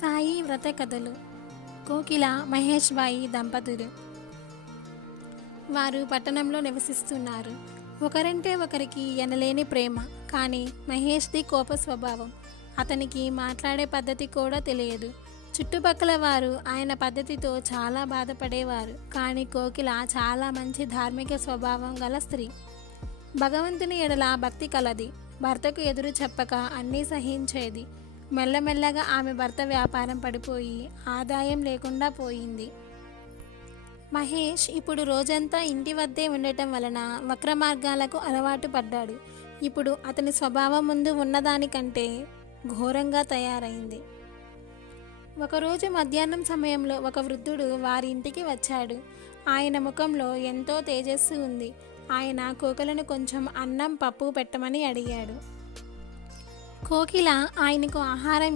సాయి వ్రత కథలు. కోకిల మహేష్ బాయి దంపతులు. వారు పట్టణంలో నివసిస్తున్నారు. ఒకరంటే ఒకరికి ఎనలేని ప్రేమ. కానీ మహేష్ది కోప స్వభావం. అతనికి మాట్లాడే పద్ధతి కూడా తెలియదు. చుట్టుపక్కల వారు ఆయన పద్ధతితో చాలా బాధపడేవారు. కానీ కోకిల చాలా మంచి ధార్మిక స్వభావం గల స్త్రీ. భగవంతుని ఎడల భక్తి కలది. భర్తకు ఎదురు చెప్పక అన్నీ సహించేది. మెల్లమెల్లగా ఆమె భర్త వ్యాపారం పడిపోయి ఆదాయం లేకుండా పోయింది. మహేష్ ఇప్పుడు రోజంతా ఇంటి వద్దే ఉండటం వలన వక్ర మార్గాలకు అలవాటు పడ్డాడు. ఇప్పుడు అతని స్వభావం ముందు ఉన్నదానికంటే ఘోరంగా తయారైంది. ఒకరోజు మధ్యాహ్నం సమయంలో ఒక వృద్ధుడు వారి ఇంటికి వచ్చాడు. ఆయన ముఖంలో ఎంతో తేజస్సు ఉంది. ఆయన కోకిలను కొంచెం అన్నం పప్పు పెట్టమని అడిగాడు. కోకిల ఆయనకు ఆహారం